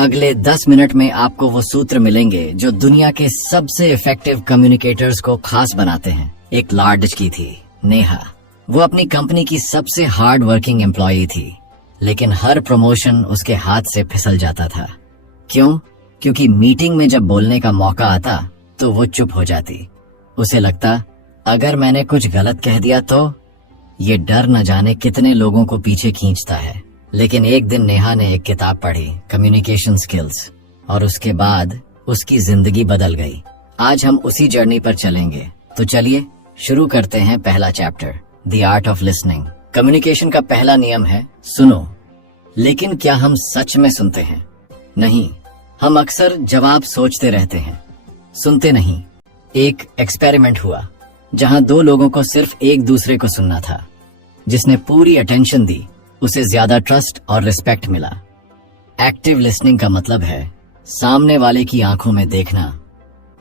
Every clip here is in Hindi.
अगले 10 मिनट में आपको वो सूत्र मिलेंगे जो दुनिया के सबसे इफेक्टिव कम्युनिकेटर्स को खास बनाते हैं। एक लड़की थी, नेहा। वो अपनी कंपनी की सबसे हार्ड वर्किंग एम्प्लॉई थी, लेकिन हर प्रमोशन उसके हाथ से फिसल जाता था। क्यों? क्योंकि मीटिंग में जब बोलने का मौका आता तो वो चुप हो जाती। उसे लगता, अगर मैंने कुछ गलत कह दिया तो। ये डर न जाने कितने लोगों को पीछे खींचता है। लेकिन एक दिन नेहा ने एक किताब पढ़ी, कम्युनिकेशन स्किल्स, और उसके बाद उसकी जिंदगी बदल गई। आज हम उसी जर्नी पर चलेंगे। तो चलिए शुरू करते हैं पहला chapter, the art of listening. Communication का पहला नियम है सुनो। लेकिन क्या हम सच में सुनते हैं? नहीं, हम अक्सर जवाब सोचते रहते हैं, सुनते नहीं। एक एक्सपेरिमेंट हुआ जहां 2 लोगों को सिर्फ एक दूसरे को सुनना था। जिसने पूरी अटेंशन दी उसे ज्यादा ट्रस्ट और रिस्पेक्ट मिला। एक्टिव लिसनिंग का मतलब है सामने वाले की आंखों में देखना,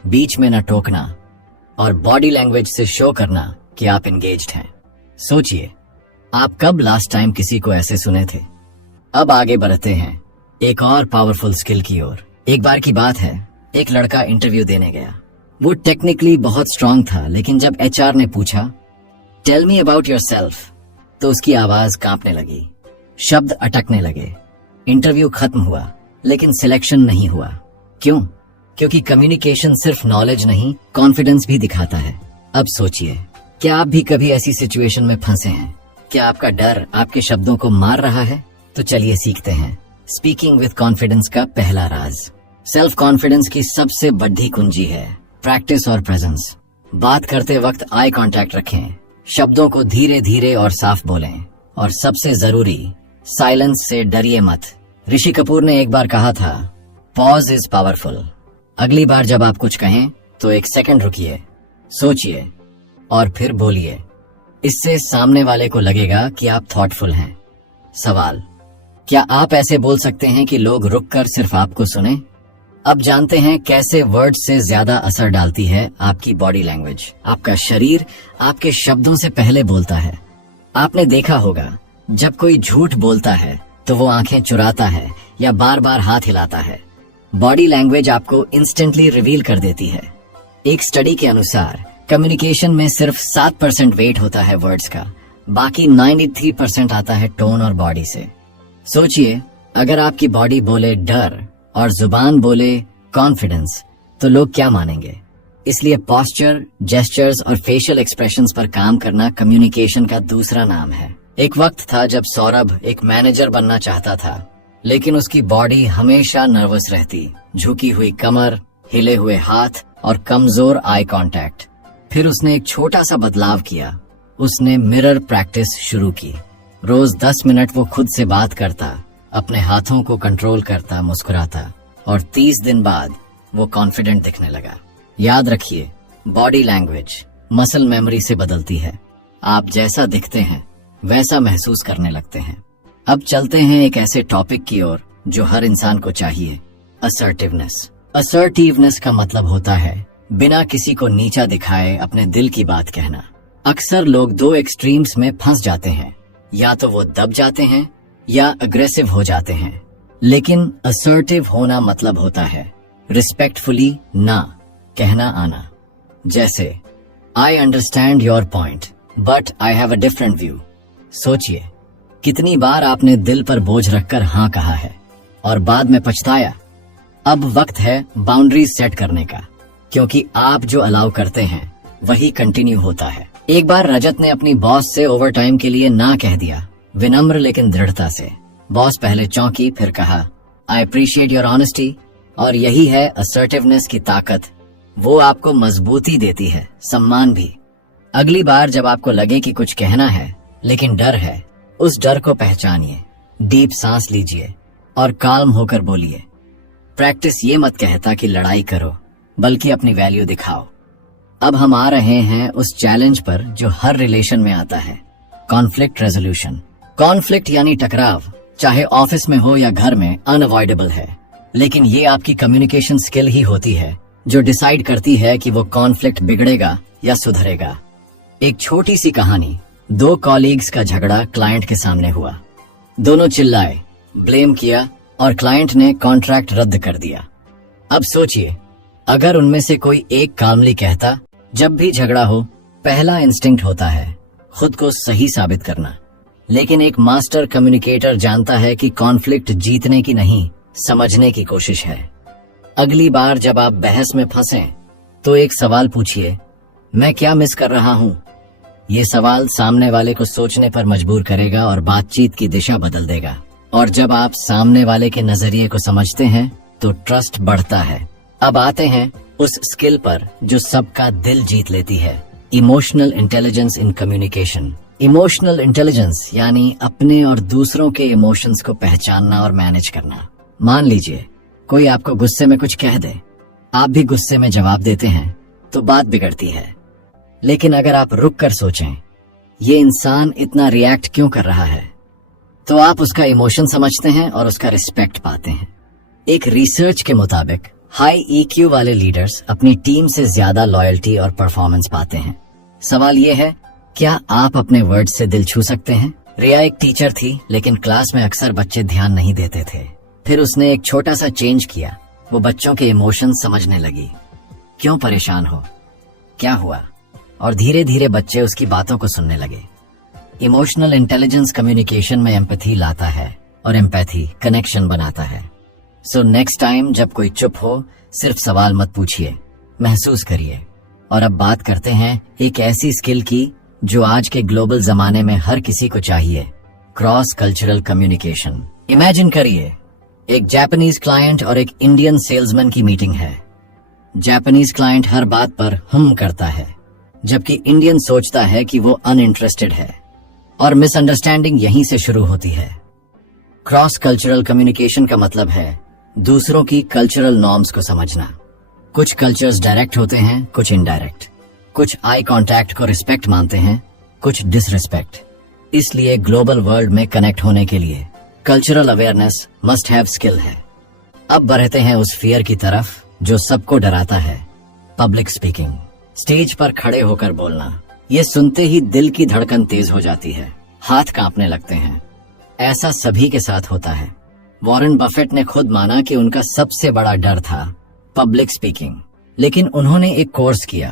बीच में न टोकना और बॉडी लैंग्वेज से शो करना कि आप एंगेज्ड हैं। सोचिए, आप कब लास्ट टाइम किसी को ऐसे सुने थे? अब आगे बढ़ते हैं एक और पावरफुल स्किल की ओर। एक बार की बात है, एक लड़का इंटरव्यू देने गया। वो टेक्निकली बहुत स्ट्रांग था, लेकिन जब एचआर ने पूछा टेल मी अबाउट योरसेल्फ, तो उसकी आवाज कांपने लगी, शब्द अटकने लगे। इंटरव्यू खत्म हुआ, लेकिन सिलेक्शन नहीं हुआ। क्यों? क्योंकि कम्युनिकेशन सिर्फ नॉलेज नहीं, कॉन्फिडेंस भी दिखाता है। अब सोचिए, क्या आप भी कभी ऐसी सिचुएशन में फंसे हैं? क्या आपका डर आपके शब्दों को मार रहा है? तो चलिए सीखते हैं स्पीकिंग विद कॉन्फिडेंस का पहला राज। सेल्फ कॉन्फिडेंस की सबसे बड़ी कुंजी है प्रैक्टिस और प्रेजेंस। बात करते वक्त आई कांटेक्ट रखें, शब्दों को धीरे धीरे और साफ बोलें, और सबसे जरूरी, साइलेंस से डरिए मत। ऋषि कपूर ने एक बार कहा था, पॉज इज पावरफुल। अगली बार जब आप कुछ कहें तो 1 सेकंड रुकिए, सोचिए और फिर बोलिए। इससे सामने वाले को लगेगा कि आप थॉटफुल हैं। सवाल, क्या आप ऐसे बोल सकते हैं कि लोग रुककर सिर्फ आपको सुने? अब जानते हैं कैसे वर्ड से ज्यादा असर डालती है आपकी बॉडी लैंग्वेज। आपका शरीर आपके शब्दों से पहले बोलता है। आपने देखा होगा, जब कोई झूठ बोलता है तो वो आंखें चुराता है या बार बार हाथ हिलाता है। बॉडी लैंग्वेज आपको इंस्टेंटली रिवील कर देती है। एक स्टडी के अनुसार कम्युनिकेशन में सिर्फ 7% वेट होता है वर्ड्स का, बाकी 93% आता है टोन और बॉडी से। सोचिए, अगर आपकी बॉडी बोले डर और जुबान बोले कॉन्फिडेंस, तो लोग क्या मानेंगे? इसलिए पोस्चर, जेस्चर्स और फेशियल एक्सप्रेशंस पर काम करना कम्युनिकेशन का दूसरा नाम है। एक वक्त था जब सौरभ एक मैनेजर बनना चाहता था, लेकिन उसकी बॉडी हमेशा नर्वस रहती। झुकी हुई कमर, हिले हुए हाथ और कमजोर आई कांटेक्ट। फिर उसने एक छोटा सा बदलाव किया। उसने मिरर प्रैक्टिस शुरू की। रोज 10 मिनट वो खुद से बात करता, अपने हाथों को कंट्रोल करता, मुस्कुराता, और 30 दिन बाद वो कॉन्फिडेंट दिखने लगा। याद रखिए, बॉडी लैंग्वेज मसल मेमोरी से बदलती है। आप जैसा दिखते हैं वैसा महसूस करने लगते हैं। अब चलते हैं एक ऐसे टॉपिक की ओर जो हर इंसान को चाहिए, असर्टिवनेस। असर्टिवनेस का मतलब होता है बिना किसी को नीचा दिखाए अपने दिल की बात कहना। अक्सर लोग 2 एक्सट्रीम्स में फंस जाते हैं, या तो वो दब जाते हैं या अग्रेसिव हो जाते हैं। लेकिन असर्टिव होना मतलब होता है रिस्पेक्टफुली ना कहना आना। जैसे, I understand your point but I have a different view. सोचिए, कितनी बार आपने दिल पर बोझ रखकर हाँ कहा है और बाद में पछताया। अब वक्त है बाउंड्रीज सेट करने का, क्योंकि आप जो अलाउ करते हैं वही कंटिन्यू होता है। एक बार रजत ने अपनी बॉस से ओवरटाइम के लिए ना कह दिया, विनम्र लेकिन दृढ़ता से। बॉस पहले चौंकी, फिर कहा, आई अप्रिशिएट योर ऑनेस्टी। और यही है असर्टिवनेस की ताकत। वो आपको मजबूती देती है, सम्मान भी। अगली बार जब आपको लगे कि कुछ कहना है लेकिन डर है, उस डर को पहचानिए, डीप सांस लीजिए और काल्म होकर बोलिए। प्रैक्टिस ये मत कहता कि लड़ाई करो, बल्कि अपनी वैल्यू दिखाओ। अब हम आ रहे हैं उस चैलेंज पर जो हर रिलेशन में आता है, कॉन्फ्लिक्ट रेजोल्यूशन। कॉन्फ्लिक्ट यानी टकराव, चाहे ऑफिस में हो या घर में, अनअवॉइडेबल है। लेकिन ये आपकी कम्युनिकेशन स्किल ही होती है जो डिसाइड करती है कि वो कॉन्फ्लिक्ट बिगड़ेगा या सुधरेगा। एक छोटी सी कहानी, 2 कॉलीग्स का झगड़ा क्लाइंट के सामने हुआ। दोनों चिल्लाए, ब्लेम किया और क्लाइंट ने कॉन्ट्रैक्ट रद्द कर दिया। अब सोचिए, अगर उनमें से कोई एक कामली कहता, जब भी झगड़ा हो पहला इंस्टिंक्ट होता है खुद को सही साबित करना, लेकिन एक मास्टर कम्युनिकेटर जानता है कि कॉन्फ्लिक्ट जीतने की नहीं, समझने की कोशिश है। अगली बार जब आप बहस में फंसें तो एक सवाल पूछिए, मैं क्या मिस कर रहा हूं? ये सवाल सामने वाले को सोचने पर मजबूर करेगा और बातचीत की दिशा बदल देगा। और जब आप सामने वाले के नजरिए को समझते हैं तो ट्रस्ट बढ़ता है। अब आते हैं उस स्किल पर जो सबका दिल जीत लेती है, emotional intelligence in communication. Emotional intelligence यानी अपने और दूसरों के इमोशंस को पहचानना और मैनेज करना। मान लीजिए कोई आपको गुस्से में कुछ कह दे, आप भी गुस्से में जवाब देते हैं तो बात बिगड़ती है। लेकिन अगर आप रुक कर सोचें, ये इंसान इतना रिएक्ट क्यों कर रहा है, तो आप उसका इमोशन समझते हैं और उसका रिस्पेक्ट पाते हैं। एक रिसर्च के मुताबिक हाई ईक्यू वाले लीडर्स अपनी टीम से ज्यादा लॉयल्टी और परफॉर्मेंस पाते हैं। सवाल ये है, क्या आप अपने वर्ड से दिल छू सकते हैं? रिया एक टीचर थी, लेकिन क्लास में अक्सर बच्चे ध्यान नहीं देते थे। फिर उसने एक छोटा सा चेंज किया, वो बच्चों के इमोशंस समझने लगी। क्यों परेशान हो, क्या हुआ, और धीरे धीरे बच्चे उसकी बातों को सुनने लगे। इमोशनल इंटेलिजेंस कम्युनिकेशन में एम्पैथी लाता है और एम्पैथी कनेक्शन बनाता है। सो नेक्स्ट टाइम जब कोई चुप हो, सिर्फ सवाल मत पूछिए, महसूस करिए। और अब बात करते हैं एक ऐसी स्किल की जो आज के ग्लोबल जमाने में हर किसी को चाहिए, क्रॉस कल्चरल कम्युनिकेशन। इमेजिन करिए, एक जापानीज क्लाइंट और एक इंडियन सेल्समैन की मीटिंग है। जापानीज क्लाइंट हर बात पर करता है, जबकि इंडियन सोचता है कि वो अनइंटरेस्टेड है, और मिसअंडरस्टैंडिंग यहीं से शुरू होती है। क्रॉस कल्चरल कम्युनिकेशन का मतलब है दूसरों की कल्चरल नॉर्म्स को समझना। कुछ कल्चर्स डायरेक्ट होते हैं, कुछ इनडायरेक्ट। कुछ आई कांटेक्ट को रिस्पेक्ट मानते हैं, कुछ डिसरिस्पेक्ट। इसलिए ग्लोबल वर्ल्ड में कनेक्ट होने के लिए cultural awareness must have skill है। अब बढ़ते हैं उस फियर की तरफ जो सबको डराता है, पब्लिक स्पीकिंग। स्टेज पर खड़े होकर बोलना, ये सुनते ही दिल की धड़कन तेज हो जाती है, हाथ कांपने लगते हैं। ऐसा सभी के साथ होता है। वॉरेन बफेट ने खुद माना कि उनका सबसे बड़ा डर था पब्लिक स्पीकिंग, लेकिन उन्होंने एक कोर्स किया,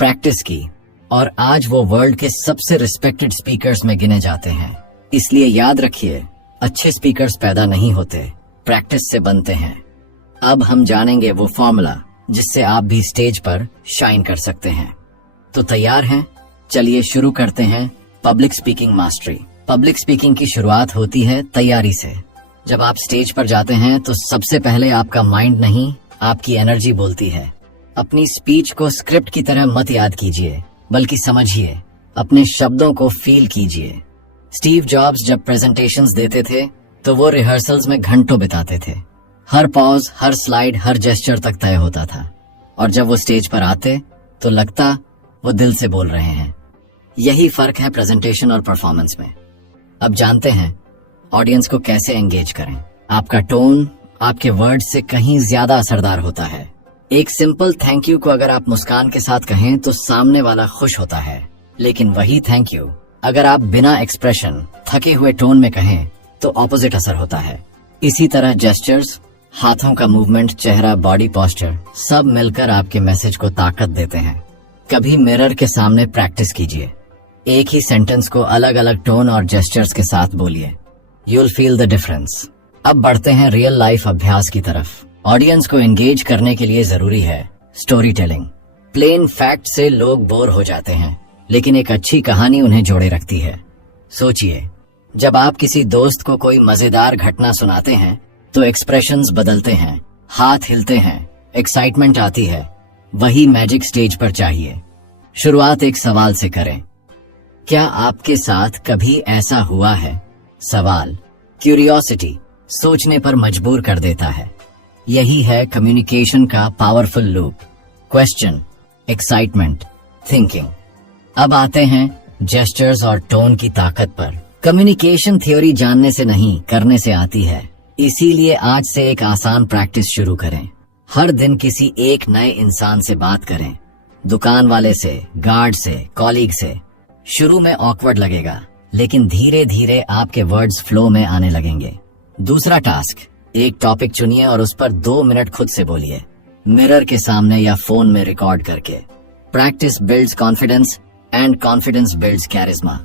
प्रैक्टिस की, और आज वो वर्ल्ड के सबसे रिस्पेक्टेड स्पीकर्स में गिने जाते हैं। इसलिए याद रखिए, अच्छे स्पीकर्स पैदा नहीं होते, प्रैक्टिस से बनते हैं। अब हम जानेंगे वो फॉर्मूला जिससे आप भी स्टेज पर शाइन कर सकते हैं। तो तैयार हैं? चलिए शुरू करते हैं public speaking mastery. Public speaking की शुरुआत होती है तैयारी से। जब आप स्टेज पर जाते हैं तो सबसे पहले आपका माइंड नहीं, आपकी एनर्जी बोलती है। अपनी स्पीच को स्क्रिप्ट की तरह मत याद कीजिए, बल्कि समझिए, अपने शब्दों को फील कीजिए। स्टीव जॉब्स जब प्रेजेंटेशंस देते थे तो वो रिहर्सल्स में घंटों बिताते थे। हर पॉज, हर स्लाइड, हर जेस्चर तक तय होता था, और जब वो स्टेज पर आते तो लगता वो दिल से बोल रहे हैं। यही फर्क है प्रेजेंटेशन और परफॉर्मेंस में। अब जानते हैं ऑडियंस को कैसे एंगेज करें। आपका टोन आपके वर्ड से कहीं ज्यादा असरदार होता है। एक सिंपल थैंक यू को अगर आप मुस्कान के साथ कहें तो सामने वाला खुश होता है, लेकिन वही थैंक यू अगर आप बिना एक्सप्रेशन, थके हुए टोन में कहें तो ऑपोजिट असर होता है। इसी तरह जेस्चर्स, हाथों का मूवमेंट, चेहरा, बॉडी पोस्चर सब मिलकर आपके मैसेज को ताकत देते हैं। कभी मिरर के सामने प्रैक्टिस कीजिए, एक ही सेंटेंस को अलग अलग टोन और जेस्चर्स के साथ बोलिए, you will feel the difference. अब बढ़ते हैं रियल लाइफ अभ्यास की तरफ। ऑडियंस को एंगेज करने के लिए जरूरी है स्टोरी टेलिंग। प्लेन फैक्ट से लोग बोर हो जाते हैं, लेकिन एक अच्छी कहानी उन्हें जोड़े रखती है। सोचिए, जब आप किसी दोस्त को कोई मजेदार घटना सुनाते हैं तो एक्सप्रेशंस बदलते हैं, हाथ हिलते हैं, एक्साइटमेंट आती है। वही मैजिक स्टेज पर चाहिए। शुरुआत एक सवाल से करें, क्या आपके साथ कभी ऐसा हुआ है? सवाल, क्यूरियोसिटी, सोचने पर मजबूर कर देता है। यही है कम्युनिकेशन का powerful loop. Question, excitement, thinking. अब आते हैं जेस्चर्स और टोन की ताकत पर। कम्युनिकेशन थ्योरी जानने से नहीं, करने से आती है। इसीलिए आज से एक आसान प्रैक्टिस शुरू करें। हर दिन किसी एक नए इंसान से बात करें, दुकान वाले से, गार्ड से, कॉलीग से। शुरू में ऑकवर्ड लगेगा, लेकिन धीरे धीरे आपके वर्ड्स फ्लो में आने लगेंगे। दूसरा टास्क, एक टॉपिक चुनिए और उस पर 2 मिनट खुद से बोलिए, मिरर के सामने या फोन में रिकॉर्ड करके। Practice builds confidence and confidence builds charisma.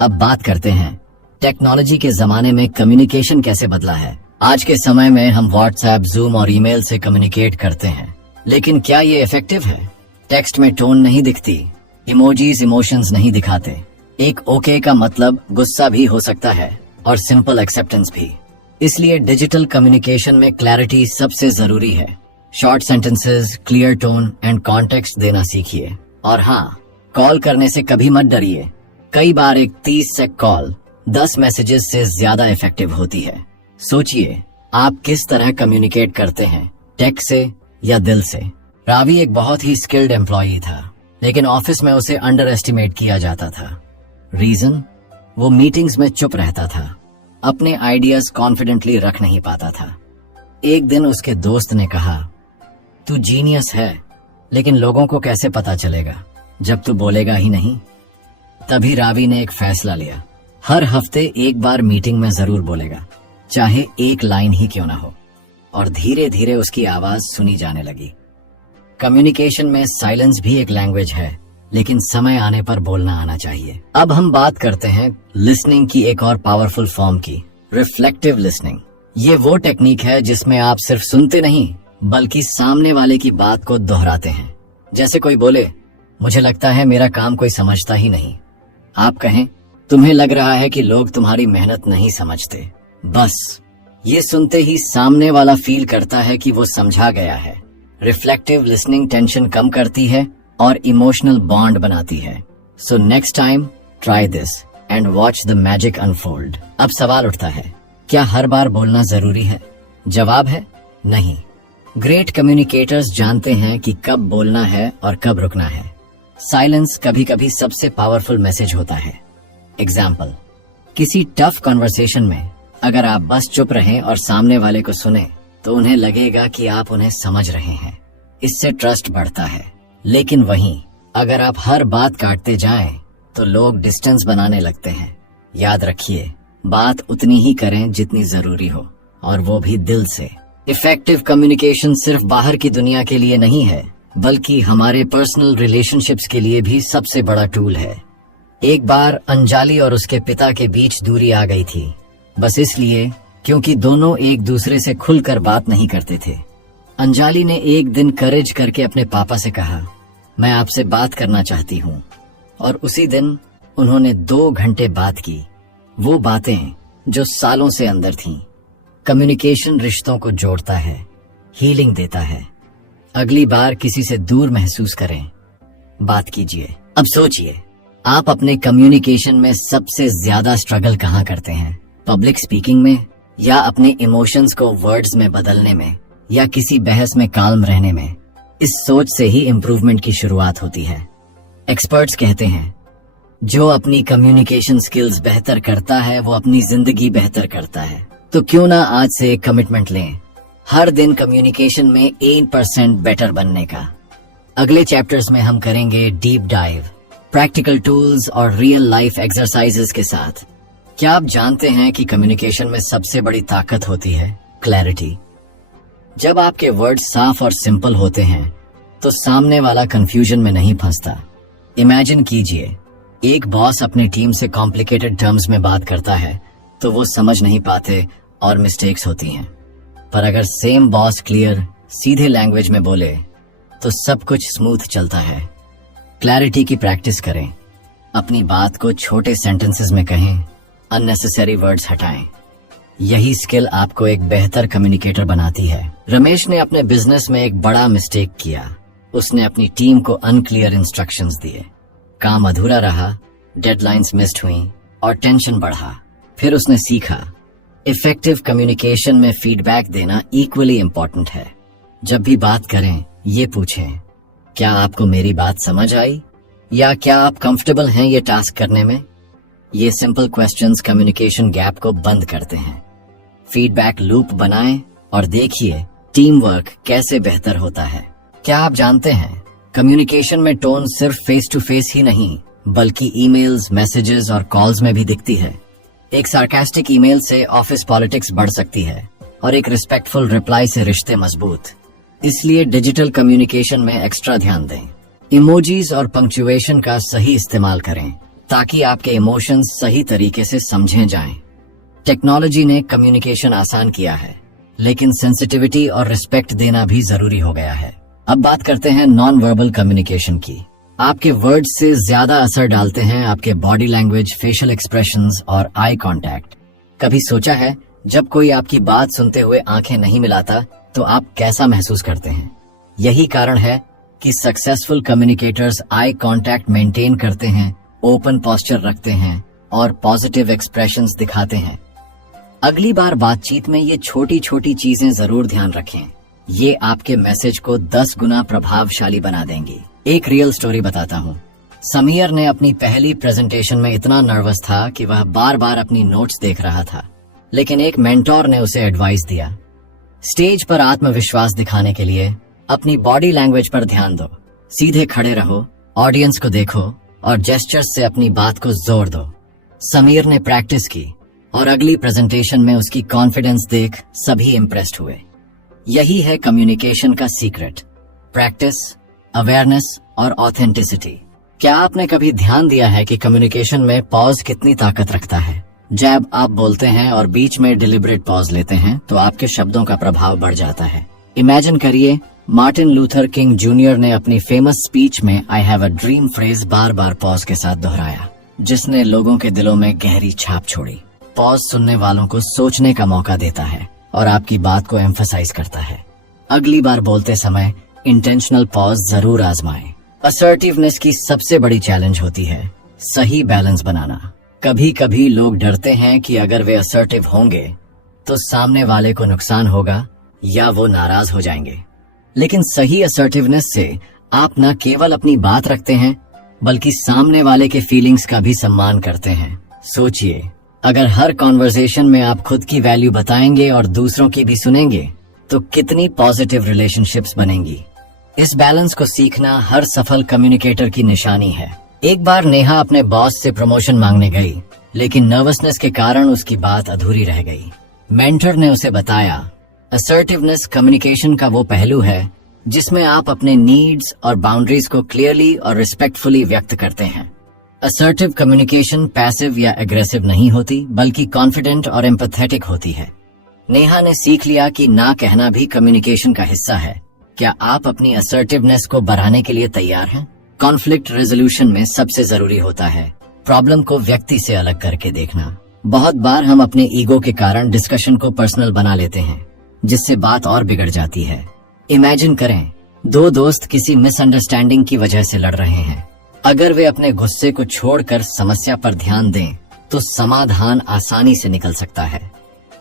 अब बात करते हैं टेक्नोलॉजी के जमाने में कम्युनिकेशन कैसे बदला है। आज के समय में हम व्हाट्सएप, जूम और ईमेल से कम्युनिकेट करते हैं, लेकिन क्या ये इफेक्टिव है? टेक्स्ट में टोन नहीं दिखती, इमोजीज इमोशंस नहीं दिखाते। एक ओके का मतलब गुस्सा भी हो सकता है और सिंपल एक्सेप्टेंस भी। इसलिए डिजिटल कम्युनिकेशन में क्लैरिटी सबसे जरूरी है। Short sentences, clear tone and context देना सीखिए। और हाँ, कॉल करने से कभी मत डरिए। कई बार एक 30 सेकंड कॉल 10 मैसेजेस से ज्यादा इफेक्टिव होती है। सोचिए, आप किस तरह कम्युनिकेट करते हैं, टेक्स्ट से या दिल से। रावी एक बहुत ही स्किल्ड एम्प्लॉई था, लेकिन ऑफिस में उसे अंडर एस्टिमेट किया जाता था। रीजन? वो मीटिंग्स में चुप रहता था, अपने आइडियाज कॉन्फिडेंटली रख नहीं पाता था। एक दिन उसके दोस्त ने कहा, तू जीनियस है, लेकिन लोगों को कैसे पता चलेगा जब तू बोलेगा ही नहीं। तभी रावी ने एक फैसला लिया, हर हफ्ते एक बार मीटिंग में जरूर बोलेगा, चाहे एक लाइन ही क्यों ना हो। और धीरे धीरे उसकी आवाज सुनी जाने लगी। कम्युनिकेशन में साइलेंस भी एक लैंग्वेज है, लेकिन समय आने पर बोलना आना चाहिए। अब हम बात करते हैं लिसनिंग की एक और पावरफुल फॉर्म की, रिफ्लेक्टिव लिसनिंग। ये वो टेक्निक है जिसमें आप सिर्फ सुनते नहीं, बल्कि सामने वाले की बात को दोहराते हैं। जैसे कोई बोले, मुझे लगता है मेरा काम कोई समझता ही नहीं। आप कहें, तुम्हें लग रहा है कि लोग तुम्हारी मेहनत नहीं समझते। बस ये सुनते ही सामने वाला फील करता है कि वो समझा गया है। रिफ्लेक्टिव लिसनिंग टेंशन कम करती है और इमोशनल बॉन्ड बनाती है। So next time try this and watch the magic unfold. अब सवाल उठता है, क्या हर बार बोलना जरूरी है? जवाब है नहीं। ग्रेट कम्युनिकेटर्स जानते हैं कि कब बोलना है और कब रुकना है। साइलेंस कभी कभी सबसे पावरफुल मैसेज होता है। एग्जाम्पल, किसी टफ कॉन्वर्सेशन में अगर आप बस चुप रहें और सामने वाले को सुने, तो उन्हें लगेगा कि आप उन्हें समझ रहे हैं। इससे ट्रस्ट बढ़ता है। लेकिन वहीं अगर आप हर बात काटते जाएं, तो लोग डिस्टेंस बनाने लगते हैं। याद रखिए, बात उतनी ही करें जितनी जरूरी हो, और वो भी दिल से। इफेक्टिव कम्युनिकेशन सिर्फ बाहर की दुनिया के लिए नहीं है, बल्कि हमारे पर्सनल रिलेशनशिप्स के लिए भी सबसे बड़ा टूल है। एक बार अंजलि और उसके पिता के बीच दूरी आ गई थी, बस इसलिए क्योंकि दोनों एक दूसरे से खुलकर बात नहीं करते थे। अंजलि ने एक दिन करेज करके अपने पापा से कहा, मैं आपसे बात करना चाहती हूँ। और उसी दिन उन्होंने 2 घंटे बात की, वो बातें जो सालों से अंदर थीं। कम्युनिकेशन रिश्तों को जोड़ता है, हीलिंग देता है। अगली बार किसी से दूर महसूस करें, बात कीजिए। अब सोचिए, आप अपने कम्युनिकेशन में सबसे ज्यादा स्ट्रगल कहाँ करते हैं? पब्लिक स्पीकिंग में, या अपने इमोशंस को वर्ड्स में बदलने में, या किसी बहस में काल्म रहने में? इस सोच से ही इम्प्रूवमेंट की शुरुआत होती है। एक्सपर्ट्स कहते हैं, जो अपनी कम्युनिकेशन स्किल्स बेहतर करता है, वो अपनी जिंदगी बेहतर करता है। तो क्यों ना आज से एक कमिटमेंट लें, हर दिन कम्युनिकेशन में 1% बेटर बनने का। अगले चैप्टर्स में हम करेंगे डीप डाइव, प्रैक्टिकल टूल्स और रियल लाइफ एक्सरसाइजेस के साथ। क्या आप जानते हैं कि कम्युनिकेशन में सबसे बड़ी ताकत होती है क्लैरिटी? जब आपके वर्ड साफ और सिंपल होते हैं, तो सामने वाला कंफ्यूजन में नहीं फंसता। इमेजिन कीजिए, एक बॉस अपनी टीम से कॉम्प्लिकेटेड टर्म्स में बात करता है, तो वो समझ नहीं पाते और मिस्टेक्स होती हैं। पर अगर सेम बॉस क्लियर, सीधे लैंग्वेज में बोले, तो सब कुछ स्मूथ चलता है। क्लैरिटी की प्रैक्टिस करें, अपनी बात को छोटे सेंटेंसेस में कहें, अननेसेसरी वर्ड्स हटाएं। यही स्किल आपको एक बेहतर कम्युनिकेटर बनाती है। रमेश ने अपने बिजनेस में एक बड़ा मिस्टेक किया। उसने अपनी टीम को अनक्लियर इंस्ट्रक्शंस दिए, काम अधूरा रहा, डेडलाइंस मिस्ड हुई और टेंशन बढ़ा। फिर उसने सीखा, इफेक्टिव कम्युनिकेशन में फीडबैक देना इक्वली इम्पोर्टेंट है। जब भी बात करें, ये पूछें, क्या आपको मेरी बात समझ आई, या क्या आप कंफर्टेबल हैं ये टास्क करने में? ये सिंपल क्वेश्चंस कम्युनिकेशन गैप को बंद करते हैं। फीडबैक लूप बनाएं और देखिए टीम वर्क कैसे बेहतर होता है। क्या आप जानते हैं, कम्युनिकेशन में टोन सिर्फ फेस टू फेस ही नहीं, बल्कि ईमेल्स, मैसेजेस और कॉल्स में भी दिखती है। एक सार्कास्टिक ईमेल से ऑफिस पॉलिटिक्स बढ़ सकती है, और एक रिस्पेक्टफुल रिप्लाई से रिश्ते मजबूत। इसलिए डिजिटल कम्युनिकेशन में एक्स्ट्रा ध्यान दें। इमोजीज और पंक्चुएशन का सही इस्तेमाल करें ताकि आपके इमोशंस सही तरीके से समझे जाएं। टेक्नोलॉजी ने कम्युनिकेशन आसान किया है, लेकिन सेंसिटिविटी और रिस्पेक्ट देना भी जरूरी हो गया है। अब बात करते हैं नॉन वर्बल कम्युनिकेशन की। आपके वर्ड्स से ज्यादा असर डालते हैं आपके बॉडी लैंग्वेज, फेशियल एक्सप्रेशंस और आई कांटेक्ट। कभी सोचा है जब कोई आपकी बात सुनते हुए आंखें नहीं मिलाता तो आप कैसा महसूस करते हैं? यही कारण है कि successful communicators eye contact maintain करते हैं, ओपन पोस्चर रखते हैं और पॉजिटिव एक्सप्रेशंस दिखाते हैं। अगली बार बातचीत में ये छोटी छोटी चीजें जरूर ध्यान रखें। ये आपके मैसेज को 10 गुना प्रभावशाली बना देंगी। एक रियल स्टोरी बताता हूँ। समीर ने अपनी पहली प्रेजेंटेशन में इतना नर्वस था कि वह बार बार अपनी नोट्स देख रहा था, लेकिन एक मेंटोर ने उसे एडवाइस दिया, स्टेज पर आत्मविश्वास दिखाने के लिए अपनी बॉडी लैंग्वेज पर ध्यान दो, सीधे खड़े रहो, ऑडियंस को देखो और जेस्चर्स से अपनी बात को जोर दो। समीर ने प्रैक्टिस की और अगली प्रेजेंटेशन में उसकी कॉन्फिडेंस देख सभी इम्प्रेस्ड हुए। यही है कम्युनिकेशन का सीक्रेट, प्रैक्टिस, अवेयरनेस और ऑथेंटिसिटी। क्या आपने कभी ध्यान दिया है कि कम्युनिकेशन में पॉज कितनी ताकत रखता है? जब आप बोलते हैं और बीच में डिलिबरेट पॉज लेते हैं तो आपके शब्दों का प्रभाव बढ़ जाता है। इमेजिन करिए, मार्टिन लूथर किंग जूनियर ने अपनी फेमस स्पीच में I have a dream phrase bar bar pause के साथ दोहराया, जिसने लोगों के दिलों में गहरी छाप छोड़ी। पॉज सुनने वालों को सोचने का मौका देता है और आपकी बात को एम्फसाइज करता है। अगली बार बोलते समय इंटेंशनल पॉज जरूर आजमाएं। असर्टिवनेस की सबसे बड़ी चैलेंज होती है सही बैलेंस बनाना। कभी कभी लोग डरते हैं कि अगर वे असर्टिव होंगे तो सामने वाले को नुकसान होगा या वो नाराज हो जाएंगे। लेकिन सही असर्टिवनेस से आप न केवल अपनी बात रखते हैं बल्कि सामने वाले के फीलिंग्स का भी सम्मान करते हैं। सोचिए, अगर हर कॉन्वर्सेशन में आप खुद की वैल्यू बताएंगे और दूसरों की भी सुनेंगे तो कितनी पॉजिटिव रिलेशनशिप्स बनेंगी। इस बैलेंस को सीखना हर सफल कम्युनिकेटर की निशानी है। एक बार नेहा अपने बॉस से प्रमोशन मांगने गई, लेकिन नर्वसनेस के कारण उसकी बात अधूरी रह गई। मेंटर ने उसे बताया, असर्टिवनेस कम्युनिकेशन का वो पहलू है जिसमें आप अपने नीड्स और बाउंड्रीज को क्लियरली और रिस्पेक्टफुली व्यक्त करते हैं। असर्टिव कम्युनिकेशन पैसिव या एग्रेसिव नहीं होती, बल्कि कॉन्फिडेंट और एम्पैथेटिक होती है। नेहा ने सीख लिया कि ना कहना भी कम्युनिकेशन का हिस्सा है। क्या आप अपनी असर्टिवनेस को बढ़ाने के लिए तैयार हैं? कॉन्फ्लिक्ट रेजोल्यूशन में सबसे जरूरी होता है प्रॉब्लम को व्यक्ति से अलग करके देखना। बहुत बार हम अपने ईगो के कारण डिस्कशन को पर्सनल बना लेते हैं, जिससे बात और बिगड़ जाती है। इमेजिन करें, दो दोस्त किसी मिसअंडरस्टैंडिंग की वजह से लड़ रहे हैं। अगर वे अपने गुस्से को छोड़कर समस्या पर ध्यान दें तो समाधान आसानी से निकल सकता है।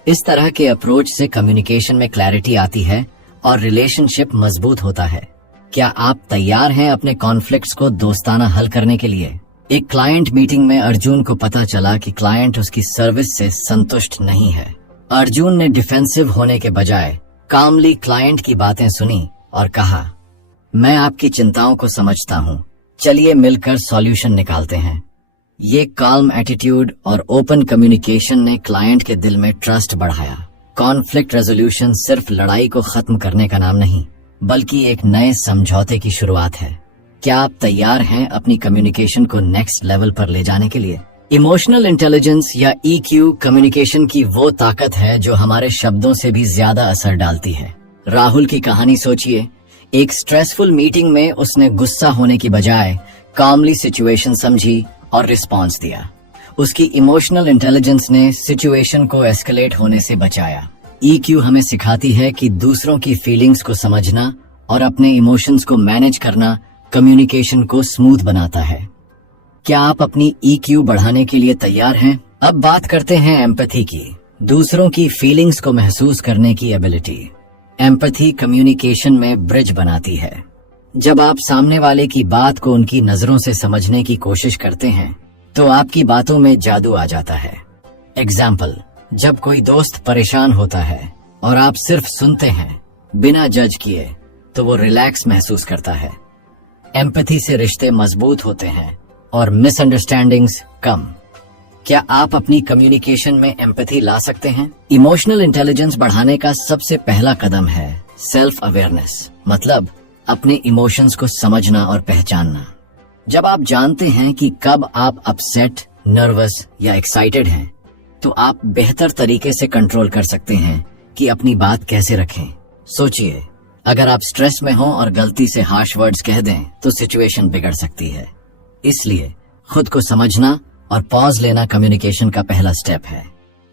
इस तरह के अप्रोच से कम्युनिकेशन में क्लैरिटी आती है और रिलेशनशिप मजबूत होता है। क्या आप तैयार हैं अपने कॉन्फ्लिक्ट्स को दोस्ताना हल करने के लिए? एक क्लाइंट मीटिंग में अर्जुन को पता चला कि क्लाइंट उसकी सर्विस से संतुष्ट नहीं है। अर्जुन ने डिफेंसिव होने के बजाय कामली क्लाइंट की बातें सुनी और कहा, मैं आपकी चिंताओं को समझता हूँ, चलिए मिलकर सॉल्यूशन निकालते हैं। ये काल्म एटीट्यूड और ओपन कम्युनिकेशन ने क्लाइंट के दिल में ट्रस्ट बढ़ाया। कॉन्फ्लिक्ट रेजोल्यूशन सिर्फ लड़ाई को खत्म करने का नाम नहीं, बल्कि एक नए समझौते की शुरुआत है। क्या आप तैयार हैं अपनी कम्युनिकेशन को नेक्स्ट लेवल पर ले जाने के लिए? इमोशनल इंटेलिजेंस या EQ कम्युनिकेशन की वो ताकत है जो हमारे शब्दों से भी ज्यादा असर डालती है। राहुल की कहानी सोचिए। एक स्ट्रेसफुल मीटिंग में उसने गुस्सा होने की बजाय कामली सिचुएशन समझी और रिस्पॉन्स दिया। उसकी इमोशनल इंटेलिजेंस ने सिचुएशन को एस्केलेट होने से बचाया। EQ हमें सिखाती है कि दूसरों की फीलिंग्स को समझना और अपने इमोशंस को मैनेज करना कम्युनिकेशन को स्मूथ बनाता है। क्या आप अपनी EQ बढ़ाने के लिए तैयार हैं? अब बात करते हैं एम्पैथी की, दूसरों की फीलिंग्स को महसूस करने की एबिलिटी। एम्पैथी कम्युनिकेशन में ब्रिज बनाती है। जब आप सामने वाले की बात को उनकी नजरों से समझने की कोशिश करते हैं तो आपकी बातों में जादू आ जाता है। एग्जाम्पल, जब कोई दोस्त परेशान होता है और आप सिर्फ सुनते हैं बिना जज किए तो वो रिलैक्स महसूस करता है। एम्पैथी से रिश्ते मजबूत होते हैं और मिसअंडरस्टैंडिंग्स कम। क्या आप अपनी कम्युनिकेशन में एम्पैथी ला सकते हैं? इमोशनल इंटेलिजेंस बढ़ाने का सबसे पहला कदम है सेल्फ अवेयरनेस, मतलब अपने इमोशंस को समझना और पहचानना। जब आप जानते हैं कि कब आप अपसेट, नर्वस या एक्साइटेड हैं, तो आप बेहतर तरीके से कंट्रोल कर सकते हैं कि अपनी बात कैसे रखें। सोचिए, अगर आप स्ट्रेस में हो और गलती से हार्श वर्ड्स कह दें तो सिचुएशन बिगड़ सकती है। इसलिए खुद को समझना और पॉज लेना कम्युनिकेशन का पहला स्टेप है।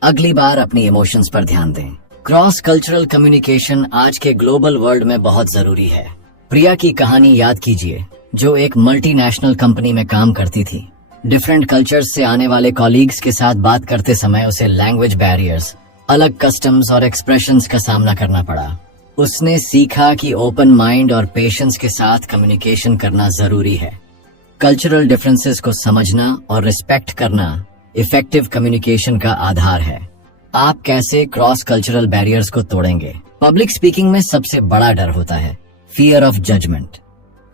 अगली बार अपनी इमोशंस पर ध्यान दें। क्रॉस कल्चरल कम्युनिकेशन आज के ग्लोबल वर्ल्ड में बहुत जरूरी है। प्रिया की कहानी याद कीजिए, जो एक मल्टीनेशनल कंपनी में काम करती थी। डिफरेंट कल्चर्स से आने वाले कॉलीग्स के साथ बात करते समय उसे लैंग्वेज बैरियर्स, अलग कस्टम्स और एक्सप्रेशंस का सामना करना पड़ा। उसने सीखा कि ओपन माइंड और पेशेंस के साथ कम्युनिकेशन करना जरूरी है। कल्चरल डिफरेंसेस को समझना और रिस्पेक्ट करना इफेक्टिव कम्युनिकेशन का आधार है। आप कैसे क्रॉस कल्चरल बैरियर्स को तोड़ेंगे? पब्लिक स्पीकिंग में सबसे बड़ा डर होता है फियर ऑफ जजमेंट।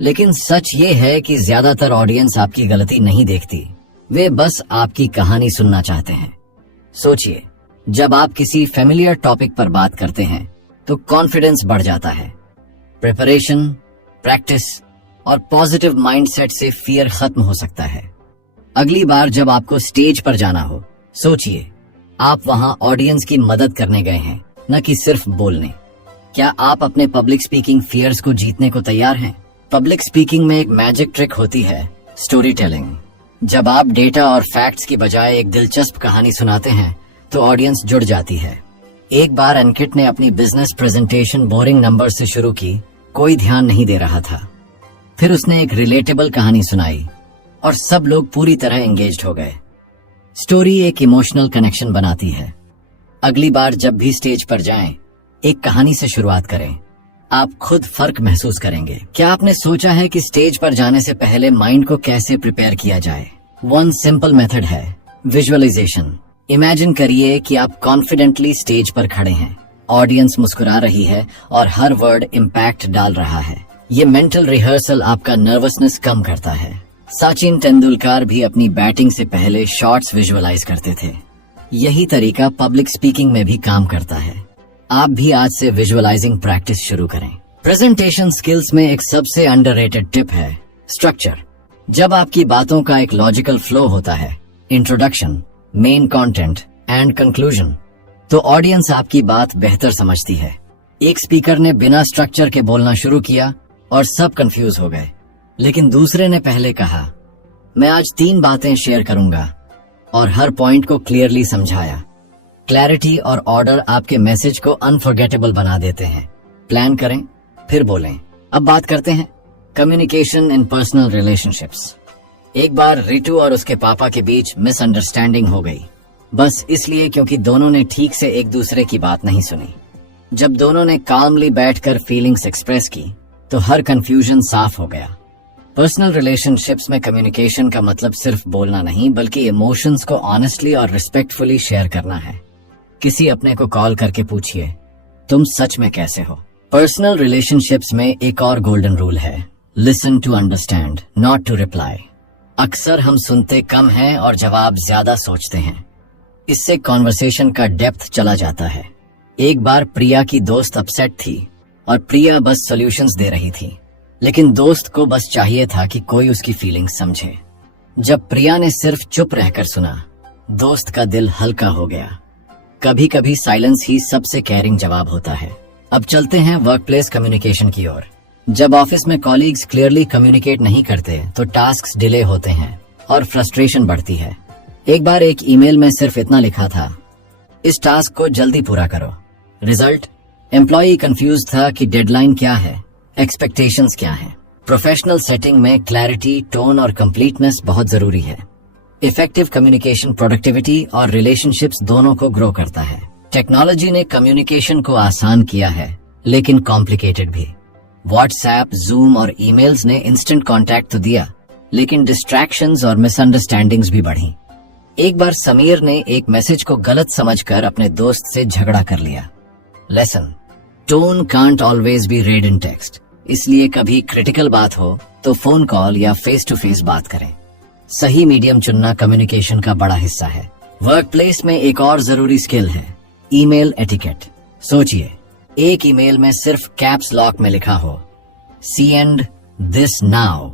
लेकिन सच ये है कि ज्यादातर ऑडियंस आपकी गलती नहीं देखती, वे बस आपकी कहानी सुनना चाहते हैं। सोचिए, जब आप किसी फेमिलियर टॉपिक पर बात करते हैं तो कॉन्फिडेंस बढ़ जाता है। प्रिपरेशन, प्रैक्टिस और पॉजिटिव माइंडसेट से फियर खत्म हो सकता है। अगली बार जब आपको स्टेज पर जाना हो, सोचिए आप वहां ऑडियंस की मदद करने गए हैं, न कि सिर्फ बोलने। क्या आप अपने पब्लिक स्पीकिंग फियर्स को जीतने को तैयार हैं? पब्लिक स्पीकिंग में एक मैजिक ट्रिक होती है, स्टोरी टेलिंग। जब आप डेटा और फैक्ट्स की बजाय एक दिलचस्प कहानी सुनाते हैं तो ऑडियंस जुड़ जाती है। एक बार अंकित ने अपनी बिजनेस प्रेजेंटेशन बोरिंग नंबर से शुरू की, कोई ध्यान नहीं दे रहा था। फिर उसने एक रिलेटेबल कहानी सुनाई और सब लोग पूरी तरह एंगेज्ड हो गए। स्टोरी एक इमोशनल कनेक्शन बनाती है। अगली बार जब भी स्टेज पर जाएं, एक कहानी से शुरुआत करें। आप खुद फर्क महसूस करेंगे। क्या आपने सोचा है कि स्टेज पर जाने से पहले माइंड को कैसे प्रिपेयर किया जाए? वन सिंपल मेथड है विजुअलाइजेशन। इमेजिन करिए कि आप कॉन्फिडेंटली स्टेज पर खड़े हैं, ऑडियंस मुस्कुरा रही है और हर वर्ड इम्पैक्ट डाल रहा है। ये मेंटल रिहर्सल आपका नर्वसनेस कम करता है। सचिन तेंदुलकर भी अपनी बैटिंग से पहले शॉट्स विजुअलाइज करते थे। यही तरीका पब्लिक स्पीकिंग में भी काम करता है। आप भी आज से विजुअलाइजिंग प्रैक्टिस शुरू करें। प्रेजेंटेशन स्किल्स में एक सबसे अंडररेटेड टिप है स्ट्रक्चर। जब आपकी बातों का एक लॉजिकल फ्लो होता है, introduction, main content and conclusion, तो ऑडियंस आपकी बात बेहतर समझती है। एक स्पीकर ने बिना स्ट्रक्चर के बोलना शुरू किया और सब कंफ्यूज हो गए, लेकिन दूसरे ने पहले कहा, मैं आज 3 बातें शेयर करूंगा, और हर पॉइंट को क्लियरली समझाया। क्लैरिटी और ऑर्डर आपके मैसेज को अनफॉरगेटेबल बना देते हैं। प्लान करें, फिर बोलें। अब बात करते हैं कम्युनिकेशन इन पर्सनल रिलेशनशिप्स। एक बार रितु और उसके पापा के बीच मिसअंडरस्टैंडिंग हो गई, बस इसलिए क्योंकि दोनों ने ठीक से एक दूसरे की बात नहीं सुनी। जब दोनों ने काल्मली बैठकर फीलिंग्स एक्सप्रेस की तो हर कंफ्यूजन साफ हो गया। पर्सनल रिलेशनशिप्स में कम्युनिकेशन का मतलब सिर्फ बोलना नहीं, बल्कि इमोशंस को ऑनेस्टली और रिस्पेक्टफुली शेयर करना है। किसी अपने को कॉल करके पूछिए, तुम सच में कैसे हो? पर्सनल रिलेशनशिप्स में एक और गोल्डन रूल है, listen to understand, not to reply. अक्सर हम सुनते कम हैं और जवाब ज्यादा सोचते हैं। इससे कॉन्वर्सेशन का डेप्थ चला जाता है। एक बार प्रिया की दोस्त अपसेट थी और प्रिया बस सॉल्यूशंस दे रही थी, लेकिन दोस्त को बस चाहिए था कि कोई उसकी फीलिंग्स समझे। जब प्रिया ने सिर्फ चुप रहकर सुना, दोस्त का दिल हल्का हो गया। कभी कभी साइलेंस ही सबसे केयरिंग जवाब होता है। अब चलते हैं वर्कप्लेस कम्युनिकेशन की ओर। जब ऑफिस में कॉलीग्स क्लियरली कम्युनिकेट नहीं करते तो टास्क्स डिले होते हैं और फ्रस्ट्रेशन बढ़ती है। एक बार एक ईमेल में सिर्फ इतना लिखा था, इस टास्क को जल्दी पूरा करो। रिजल्ट, एम्प्लॉई कंफ्यूज था कि डेडलाइन क्या है, एक्सपेक्टेशंस क्या हैं। प्रोफेशनल सेटिंग में क्लैरिटी, टोन और कंप्लीटनेस बहुत जरूरी है। इफेक्टिव कम्युनिकेशन प्रोडक्टिविटी और रिलेशनशिप्स दोनों को ग्रो करता है। टेक्नोलॉजी ने कम्युनिकेशन को आसान किया है, लेकिन कॉम्प्लिकेटेड भी। व्हाट्सएप, जूम और ईमेल्स ने इंस्टेंट कांटेक्ट तो दिया, लेकिन डिस्ट्रैक्शंस और मिसअंडरस्टैंडिंग्स भी बढ़ी। एक बार समीर ने एक मैसेज को गलत समझकर अपने दोस्त से झगड़ा कर लिया। Lesson, tone can't always be red in text, इसलिए कभी क्रिटिकल बात हो तो फोन कॉल या फेस टू फेस बात करें। सही मीडियम चुनना कम्युनिकेशन का बड़ा हिस्सा है। वर्क प्लेस में एक और जरूरी स्किल है ईमेल एटिकेट। सोचिए, एक ईमेल में सिर्फ कैप्स लॉक में लिखा हो सेंड दिस नाउ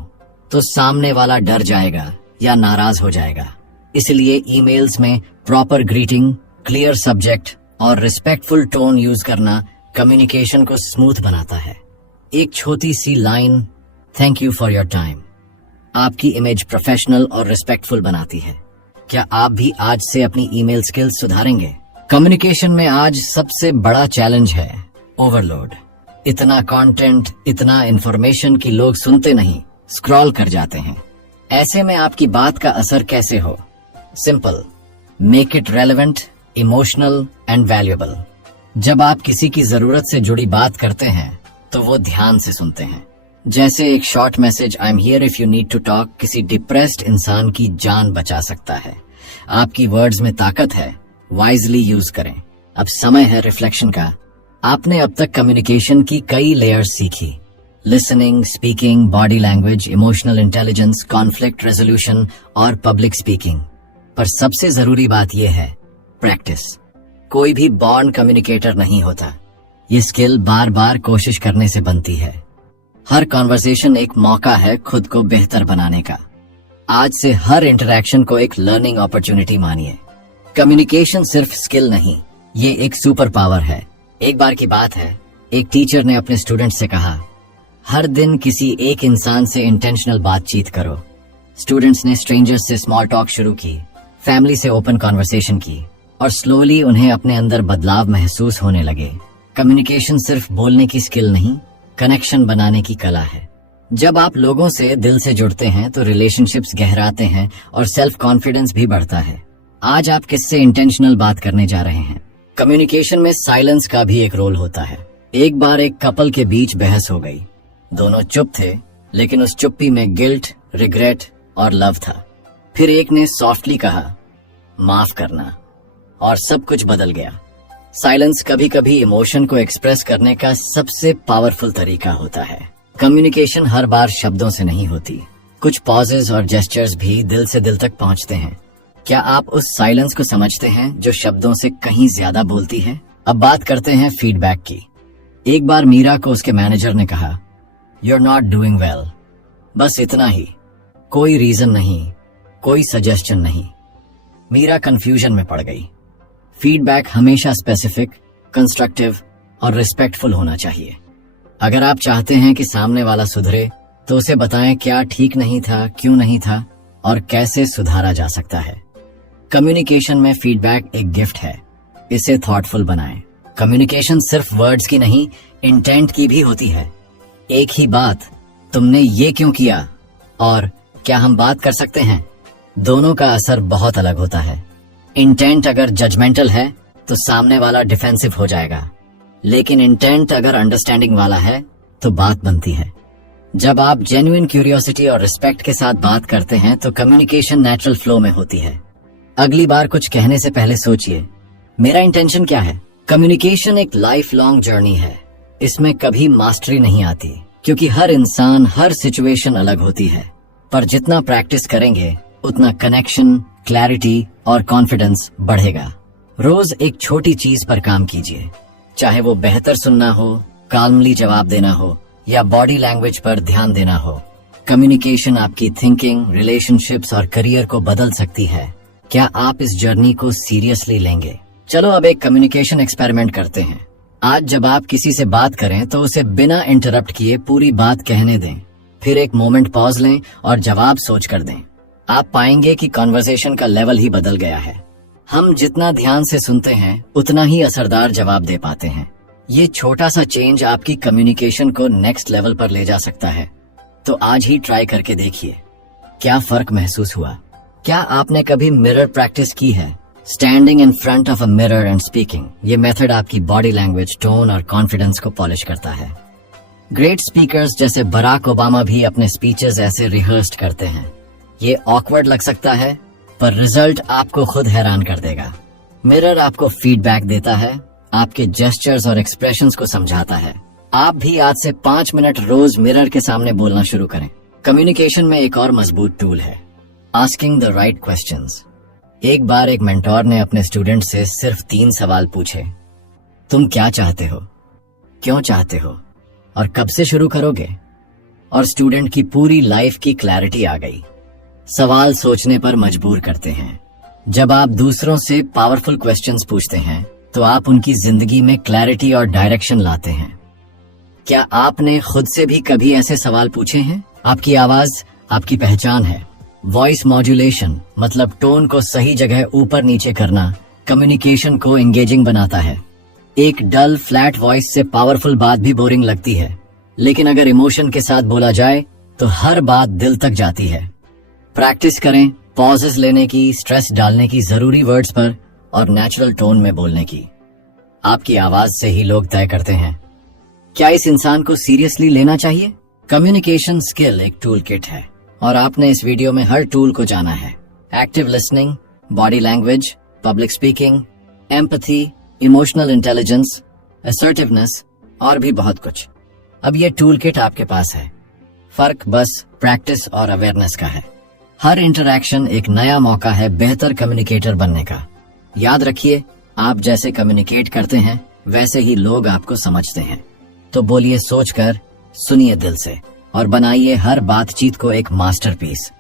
तो सामने वाला डर जाएगा या नाराज हो जाएगा। इसलिए ईमेल्स में प्रॉपर ग्रीटिंग, क्लियर सब्जेक्ट और रिस्पेक्टफुल टोन यूज करना कम्युनिकेशन को स्मूथ बनाता है। एक छोटी सी line thank you for your time आपकी इमेज प्रोफेशनल और रिस्पेक्टफुल बनाती है। क्या आप भी आज से अपनी ईमेल स्किल्स सुधारेंगे? कम्युनिकेशन में आज सबसे बड़ा चैलेंज है ओवरलोड। इतना कंटेंट, इतना इंफॉर्मेशन कि लोग सुनते नहीं, स्क्रॉल कर जाते हैं। ऐसे में आपकी बात का असर कैसे हो? Simple, make it relevant, emotional and valuable. जब आप किसी की जरूरत से जुड़ी बात करते हैं तो वो ध्यान से सुनते हैं। जैसे एक short message I am here if you need to talk किसी डिप्रेस्ड इंसान की जान बचा सकता है। आपकी वर्ड्स में ताकत है, वाइजली यूज करें। अब समय है रिफ्लेक्शन का। आपने अब तक कम्युनिकेशन की कई लेयर्स सीखी, listening, speaking, body language, emotional intelligence, conflict resolution और पब्लिक स्पीकिंग। पर सबसे जरूरी बात यह है प्रैक्टिस। कोई भी बॉर्न कम्युनिकेटर नहीं होता। ये स्किल बार बार कोशिश करने से बनती है। हर कॉन्वर्सेशन एक मौका है खुद को बेहतर बनाने का। आज से हर इंटरैक्शन को एक लर्निंग अपॉर्चुनिटी मानिए। कम्युनिकेशन सिर्फ स्किल नहीं, ये एक सुपर पावर है। एक बार की बात है, एक टीचर ने अपने स्टूडेंट से कहा, हर दिन किसी एक इंसान से इंटेंशनल बातचीत करो। स्टूडेंट्स ने स्ट्रेंजर्स से स्मॉल टॉक शुरू की, फैमिली से ओपन कॉन्वर्सेशन की और स्लोली उन्हें अपने अंदर बदलाव महसूस होने लगे। कम्युनिकेशन सिर्फ बोलने की स्किल नहीं, कनेक्शन बनाने की कला है। जब आप लोगों से दिल से जुड़ते हैं तो रिलेशनशिप्स गहराते हैं और सेल्फ कॉन्फिडेंस भी बढ़ता है। आज आप किससे इंटेंशनल बात करने जा रहे हैं? कम्युनिकेशन में साइलेंस का भी एक रोल होता है। एक बार एक कपल के बीच बहस हो गई। दोनों चुप थे, लेकिन उस चुप्पी में गिल्ट, रिग्रेट और लव था। फिर एक ने सॉफ्टली कहा, माफ करना, और सब कुछ बदल गया। साइलेंस कभी कभी इमोशन को एक्सप्रेस करने का सबसे पावरफुल तरीका होता है। कम्युनिकेशन हर बार शब्दों से नहीं होती, कुछ पॉजेज और जेस्चर्स भी दिल से दिल तक पहुंचते हैं। क्या आप उस साइलेंस को समझते हैं जो शब्दों से कहीं ज्यादा बोलती है? अब बात करते हैं फीडबैक की। एक बार मीरा को उसके मैनेजर ने कहा, you are not doing well. बस इतना ही, कोई रीजन नहीं, कोई सजेशन नहीं। मीरा कंफ्यूजन में पड़ गई। फीडबैक हमेशा स्पेसिफिक, कंस्ट्रक्टिव और रिस्पेक्टफुल होना चाहिए। अगर आप चाहते हैं कि सामने वाला सुधरे तो उसे बताएं क्या ठीक नहीं था, क्यों नहीं था और कैसे सुधारा जा सकता है। कम्युनिकेशन में फीडबैक एक गिफ्ट है, इसे थॉटफुल बनाएं। कम्युनिकेशन सिर्फ वर्ड्स की नहीं, इंटेंट की भी होती है। एक ही बात, तुमने ये क्यों किया और क्या हम बात कर सकते हैं, दोनों का असर बहुत अलग होता है। इंटेंट अगर जजमेंटल है तो सामने वाला डिफेंसिव हो जाएगा, लेकिन इंटेंट अगर अंडरस्टैंडिंग वाला है तो बात बनती है। जब आप जेन्युइन क्यूरियोसिटी और रिस्पेक्ट के साथ बात करते हैं तो कम्युनिकेशन नेचुरल फ्लो में होती है। अगली बार कुछ कहने से पहले सोचिए, मेरा इंटेंशन क्या है? कम्युनिकेशन एक लाइफ लॉन्ग जर्नी है। इसमें कभी मास्टरी नहीं आती, क्योंकि हर इंसान, हर सिचुएशन अलग होती है। पर जितना प्रैक्टिस करेंगे उतना कनेक्शन, क्लैरिटी और कॉन्फिडेंस बढ़ेगा। रोज एक छोटी चीज पर काम कीजिए, चाहे वो बेहतर सुनना हो, काल्मली जवाब देना हो या बॉडी लैंग्वेज पर ध्यान देना हो। कम्युनिकेशन आपकी थिंकिंग, रिलेशनशिप्स और करियर को बदल सकती है। क्या आप इस जर्नी को सीरियसली लेंगे? चलो अब एक कम्युनिकेशन एक्सपेरिमेंट करते हैं। आज जब आप किसी से बात करें तो उसे बिना इंटरप्ट किए पूरी बात कहने दें। फिर एक मोमेंट पॉज लें और जवाब सोच कर दें। आप पाएंगे कि कॉन्वर्सेशन का लेवल ही बदल गया है। हम जितना ध्यान से सुनते हैं उतना ही असरदार जवाब दे पाते हैं। ये छोटा सा चेंज आपकी कम्युनिकेशन को नेक्स्ट लेवल पर ले जा सकता है। तो आज ही ट्राई करके देखिए, क्या फर्क महसूस हुआ? क्या आपने कभी मिरर प्रैक्टिस की है? Standing in front of a mirror and speaking. ये मेथड आपकी बॉडी लैंग्वेज, टोन और कॉन्फिडेंस को पॉलिश करता है। ग्रेट स्पीकर्स जैसे बराक ओबामा भी अपने स्पीचेस ऐसे रिहर्स्ड करते हैं। ये ऑकवर्ड लग सकता है, पर रिजल्ट आपको खुद हैरान कर देगा। मिरर आपको फीडबैक देता है, आपके जेस्चर्स और एक्सप्रेशंस को समझाता है। आप भी आज से 5 मिनट रोज मिरर के सामने बोलना शुरू करें। कम्युनिकेशन में एक और मजबूत टूल है आस्किंग द राइट क्वेश्चंस। एक बार एक मेंटोर ने अपने स्टूडेंट से सिर्फ 3 सवाल पूछे। तुम क्या चाहते हो, क्यों चाहते हो और कब से शुरू करोगे? और स्टूडेंट की पूरी लाइफ की क्लैरिटी आ गई। सवाल सोचने पर मजबूर करते हैं। जब आप दूसरों से पावरफुल क्वेश्चंस पूछते हैं तो आप उनकी जिंदगी में क्लैरिटी और डायरेक्शन लाते हैं। क्या आपने खुद से भी कभी ऐसे सवाल पूछे हैं? आपकी आवाज आपकी पहचान है। वॉइस मॉड्यूलेशन मतलब टोन को सही जगह ऊपर नीचे करना कम्युनिकेशन को एंगेजिंग बनाता है। एक डल फ्लैट वॉइस से पावरफुल बात भी बोरिंग लगती है, लेकिन अगर इमोशन के साथ बोला जाए तो हर बात दिल तक जाती है। प्रैक्टिस करें पॉजेस लेने की, स्ट्रेस डालने की, जरूरी वर्ड्स पर और नेचुरल टोन में बोलने की। आपकी आवाज से ही लोग तय करते हैं क्या इस इंसान को सीरियसली लेना चाहिए। कम्युनिकेशन स्किल एक टूल किट है और आपने इस वीडियो में हर टूल को जाना है। Active listening, body language, public speaking, empathy, emotional intelligence, assertiveness और भी बहुत कुछ। अब ये टूल किट आपके पास है, फर्क बस प्रैक्टिस और अवेयरनेस का है। हर इंटरैक्शन एक नया मौका है बेहतर कम्युनिकेटर बनने का। याद रखिए, आप जैसे कम्युनिकेट करते हैं वैसे ही लोग आपको समझते हैं। तो बोलिए सोचकर, सुनिए दिल से और बनाइए हर बातचीत को एक मास्टरपीस।